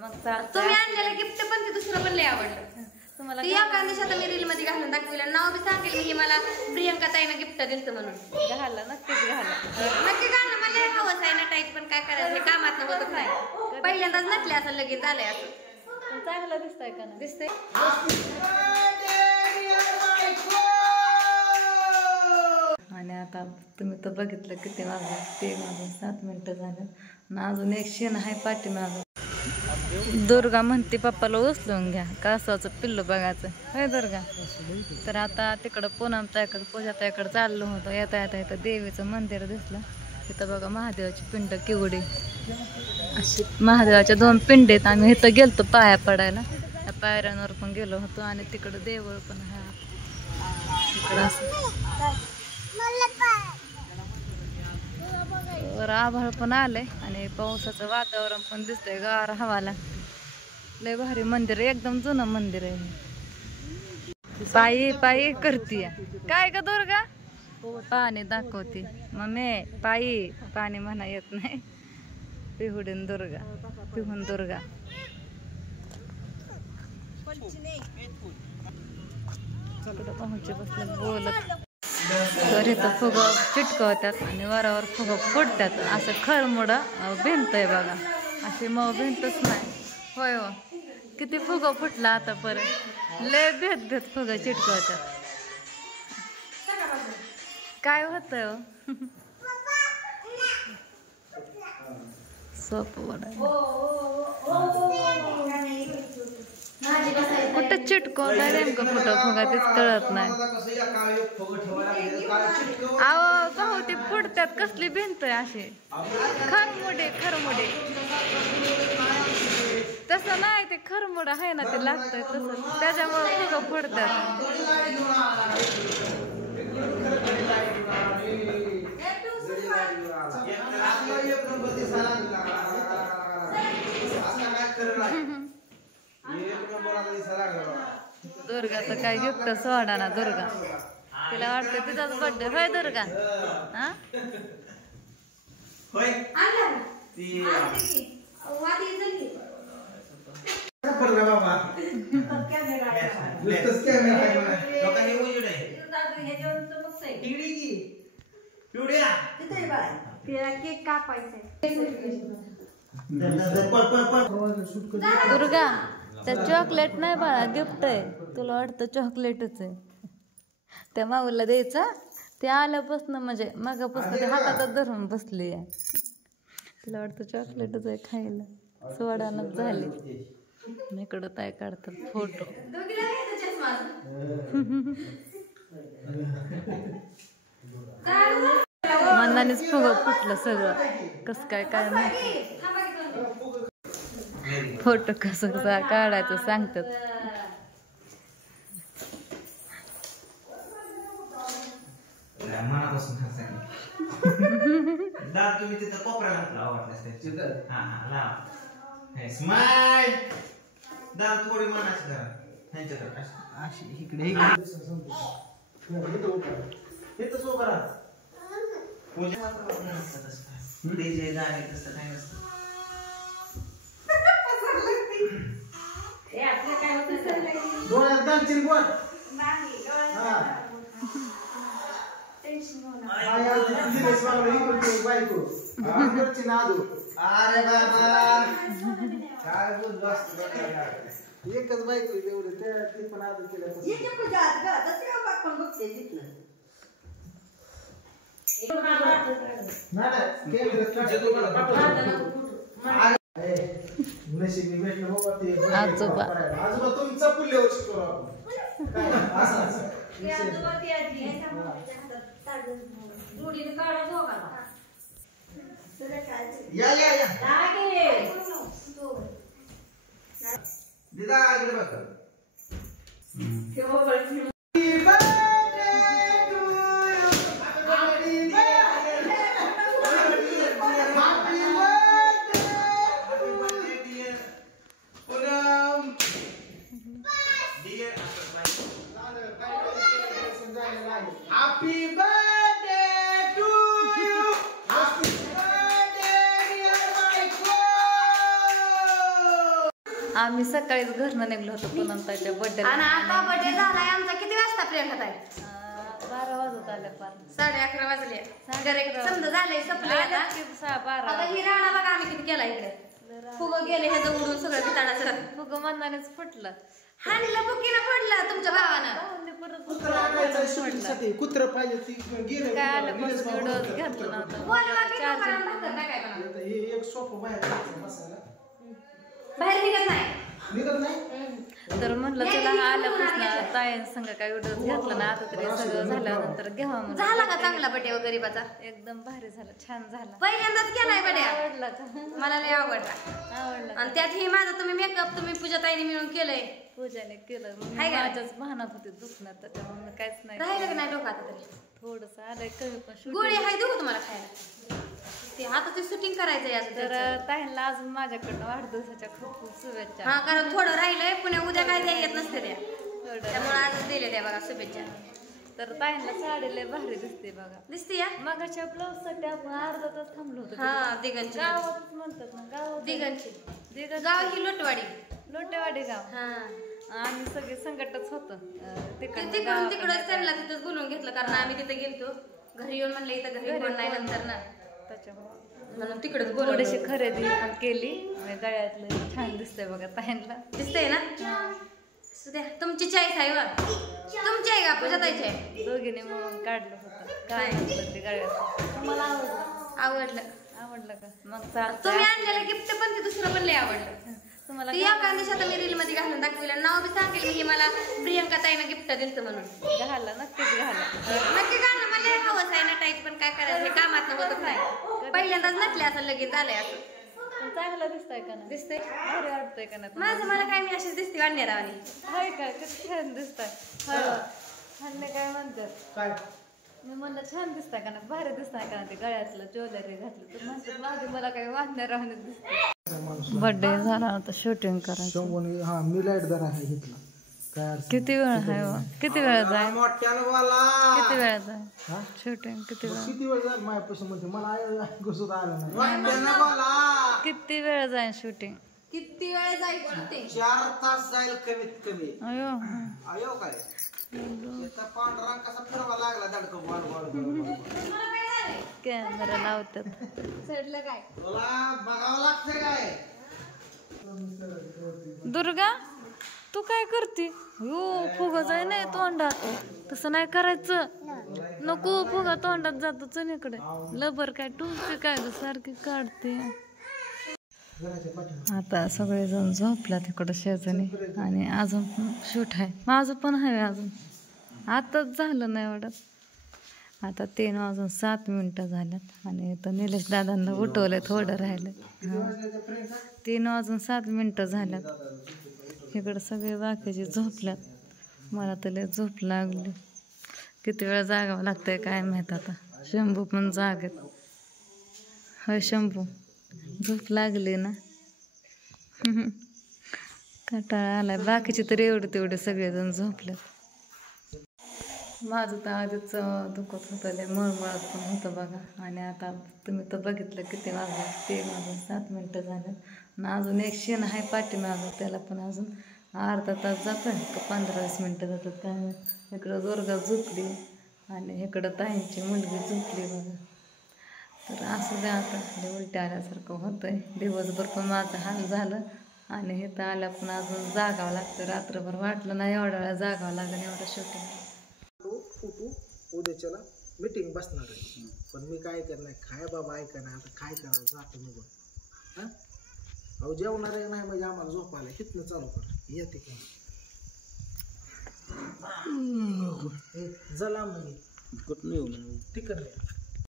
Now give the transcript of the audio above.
मग तुम्ही आणलेलं गिफ्ट पण ते दुसरं पण लय आवडलं तुम्हाला. ती एका दिवशी आता मी रील मध्ये घालून दाखवलं. नाव बी सांगेल मी, मला प्रियंका ताईनं गिफ्ट दिलं म्हणून. घाला नक्कीच घाला. नक्की घालणं म्हणजे हवंच आहे नटायचं, पण काय करायचं कामात होतच नाही. पहिल्यांदाच नटले असं लगेच झालंय असं. चांगलं दिसतंय का नाही? दिसतंय. आणि आता तुम्ही तर बघितलं किती वाजलं, ते वाजून 7 मिनिटं झालं ना. अजून एक शेण आहे पाठीमागं. दुर्गा म्हणते पप्पाला उचलून घ्या, कासवाचं पिल्लू बघायचं. होय दुर्गा. तर आता तिकडं पूनम ताईकडं पूजा ताईकडं चाललो होतो. येता येता इथं देवीचं मंदिर दिसलं. तिथं बघा महादेवाची पिंड केवढी अशी. महादेवाच्या 2 पिंड आहेत. आम्ही इथं गेलतो पाया पडायला, त्या पायऱ्यांवर पण गेलो होतो. आणि तिकडं देवळ पण आहे तिकडं असं. वर आभाळ पण आलंय आणि पावसाचं वातावरण पण दिसतंय, गार हवा लागते. लय भारी मंदिर आहे, एकदम जुनं मंदिर आहे. पायी पायी करतीय काय ग दुर्गा? पाणी दाखवते मम्मी. पायी पाणी म्हणा येत नाही. पिहुडीन दुर्गा, पिहून दुर्गा. पाहुणचे बसले बोलत. तर इथं फुगं चिटकवतात आणि वरावर फुगं फुटतात. असं खरमुडं भिंत आहे बघा, अशी मग भिंतच नाही. होय हो, किती फुगं फुटला आता परत. लय भेद भेद फुगं चिटकवतात. काय होतंय हो? सोप वडा कुठं चिटकवता नेमकं कुठं फुगा तेच कळत नाही. अहो भाऊ ते फुटतात. कसली भिंत आहे अशी खरमुडे खरमुडे. तसं नाही, ते खरमुड आहे ना, ते लागतंय तसं, त्याच्यामुळे फुगा फुटतात. दुर्गाचं काय गिफ्ट सोडा ना दुर्गा. तिला वाटतं तिचाच बर्थडे. होय दुर्गा? हा केक कापायचंय. दुर्गा त्या चॉकलेट नाही बाळा, गिफ्ट आहे. तुला वाटतं चॉकलेटच आहे. त्या माऊला द्यायचा. ते आल्यापासून म्हणजे मागापासून ते हातातच धरून बसली आहे. तिला वाटतं चॉकलेटच आहे खायला. सोडानच झाली. इकडं काय काढतात फोटो. मनानेच फुगं फुटलं सगळं. कसं काय काय माहिती. फोटो कसं काढायचं सांगतात. तुम्ही तिथं कोपरा घातला आवडला स्माइल. दार थोडी मनाची करा त्यांच्याकडे अशी इकडे इथं सोबत राहा. पूजा मात्र नसतं डीजे गाणे तसं काही नसतं. डोळ्यात दालचिनी बोल. अरे बाबा काय बोल एकच बायको तेवढं ते पण आदर केलं. आजोबा आजोबा तुमचा पुल्ल्यावर शिकवलं या या या दिदा इकडे बघ. आम्ही सकाळीच घरनं निघलो होतो पुनमताईच्या बर्थडे आणि आता बर्थडे झालाय आमचा. किती वाजता प्रियंका ताई? 12 वाजत आले पार. 11:30 वाजले. समजा झालंय संपलंय आता. 12 आता ही राणा बघा आम्ही किती केला इकडे. फुगं गेले हे उडून सगळं किताडाचं. फुगं मनानेच फुटलं. हानीला बुकीला पडलं तुमच्या भावानं. कुत्र पाहिजे ती गेलं काय आल्यापासून व्हिडिओ घेतलं नव्हतं. बोलवा की दुकानात भाकर टाकाय मला. हे एक सोपं बाहेर बसायला बाहेर निघत नाही. निघत नाही. तर म्हणलं तुला आल्यापासून ताईन संग काय व्हिडिओ घेतला ना, आता तरी सगळं झाल्यानंतर घ्यावा म्हणून. झाला का चांगला बड्डे गरीबाचा? एकदम भारी झाला, छान झाला. पहिल्यांदाच केलाय बड्डे. आवडला का? मला लय आवडला. आवडला. आणि त्यात हे माझं तुम्ही मेकअप तुम्ही पूजा ताईने मिळून केलंय. पूजाने केलं. हाय का? माझ्याच भानात होते दुखण्यात, त्याच्यामुळे काहीच नाही. राहिलं का नाही डोकं आता तरी? थोडस आलंय कमी, पण गोळी हाय देऊ का तुम्हाला खायला? ते आता ते शूटिंग करायचंय अजून. तर ताईंना अजून माझ्याकडनं वाढदिवसाच्या खूप खूप शुभेच्छा. हा, कारण थोडं राहिलंय. पुण्या उद्या काय द्या येत नसते त्या, थोडं त्यामुळे आजच दिले त्या बघा शुभेच्छा. तर ताईंना साडी लय भारी दिसते बघा. दिसते या मगाच्या ब्लाऊज साठी आपण अर्धा तास थांबलो होतो. हा, दिगंची. गावातच म्हणतात ना, गावात. दिगंची दिगंज गाव ही लोटवाडी. लोटेवाडी गाव. हा, आम्ही सगळे संकटच होतं. तिकडून तिकडच त्यांना तिथंच बोलून घेतलं, कारण आम्ही तिथे गेलतो. घरी येऊन म्हणलं इथं घरी कोण नाही नंतर ना, त्याच्यामुळे म्हणून तिकडच बोलवलं. थोडीशी खरेदी पण केली. गळ्यातलं छान दिसतंय बघा ताईंना. दिसतंय ना? असू द्या, तुमची चॉईस आहे बा. तुमची आहे का पूजा ताईची आहे? दोघीने म्हणून काढलं होतं. काय म्हटलं ते गळ्यात मला आवडलं. आवडलं का? मग चालतं. तुम्ही आणलेलं गिफ्ट पण ते दुसरं पण लय आवडलं. तुम्हाला ती एका दिवशी आता मी रील मध्ये घालून दाखवलं. नाव बी सांगेल मी, हे मला प्रियंका ताईनं गिफ्ट दिलं म्हणून. घाला, नक्कीच घाला. नक्की घालणं म्हणजे हवंच आहे नटायचं, पण काय करायचं हे कामात होतच नाही. पहिल्यांदाच नटले असं लगेच झालंय असं. पण चांगलं दिसतंय का नाही? दिसतंय भारी वाटतंय का नाही? माझं मला काय मी अशीच दिसते वाढण्यारावानी. हाय का? किती छान दिसताय. छान काय म्हणतात? काय मी म्हणलं छान दिसताय का नाही? भारी दिसताय का नाही? ते गळ्यातलं ज्वेलरी घातलं तर म्हणतात माझी मला काही वाढण्यारावानी दिसते. बर्थडे झाला आता शूटिंग करायचं. हा मी लाईट दर आहे घेतला. काय किती वेळ आहे? किती वेळ जाय? मोठ्यानं बोला. किती वेळ जाय शूटिंग? किती वेळ? किती वेळ झाला माझ्यापासून म्हणते मला घुसत आलं नाही. मोठ्यानं बोला. किती वेळ जाय शूटिंग? किती वेळ जायचं ते? 4 तास जाईल कमीत कमी. अयो अयो काय त्याचा पांढरा कसा फिरवा लागला दडकं बॉल बॉल. कॅमेरा लावतात. चढलं काय? तुला बघावं लागतंय काय? दुर्गा तू काय करते? हो फुगा जाय नाही तोंडात. तसं नाही करायचं. नको फुगा तोंडात जातो. चल इकडे. लबर काय टुमते काय सारखी काढते. आता सगळेजण झोपला तिकडं शेजारी आणि अजून शूट आहे. माझं पण आहे अजून. आताच झालं नाही वाटत. आता 3:07 झाल्यात आणि इथं निलेश दादांना उठवलंय. थोडं राहिलं. 3:07 झाल्यात. इकडं सगळे बाकीचे झोपल्यात. मला तर लय झोप लागली. किती वेळ जागावं लागतंय काय माहीत आता. शंभू पण जागेत. होय शंभू झोप लागली ना? कंटाळा आलाय. बाकीचे तर एवढे तेवढे सगळेजण झोपल्यात. माझं तर आधीच दुखत होतं लय, मळमळत पण होतं बघा. आणि आता तुम्ही तर बघितलं किती वाजले. 3:07 झालं. आणि अजून एक शेण आहे पाठीमागं, त्याला पण अजून अर्धा तास जातोय का 15-20 मिनटं जातात काय माहिती. इकडं दुर्गा झोपली आणि इकडं ताईंची मुलगी झोपली बघा. तर असं द्या आता लय उलट्या आल्यासारखं होतंय. दिवसभर पण माझं हाल झालं आणि इथं आल्या पण अजून जागावं लागतं. रात्रभर वाटलं नाही एवढ्या वेळा जागावं लागेल एवढं शूटिंग. उद्याच्याला मीटिंग बसणार आहे, पण मी काय करणार? काय बाबा ऐका ना, आता काय करायचं जातो निघून. हा अहो जेवणार आहे नाही म्हणजे आम्हाला झोपायला तिथनं चालू कर येते का? जला म्हणजे कुठं येऊ तिकडे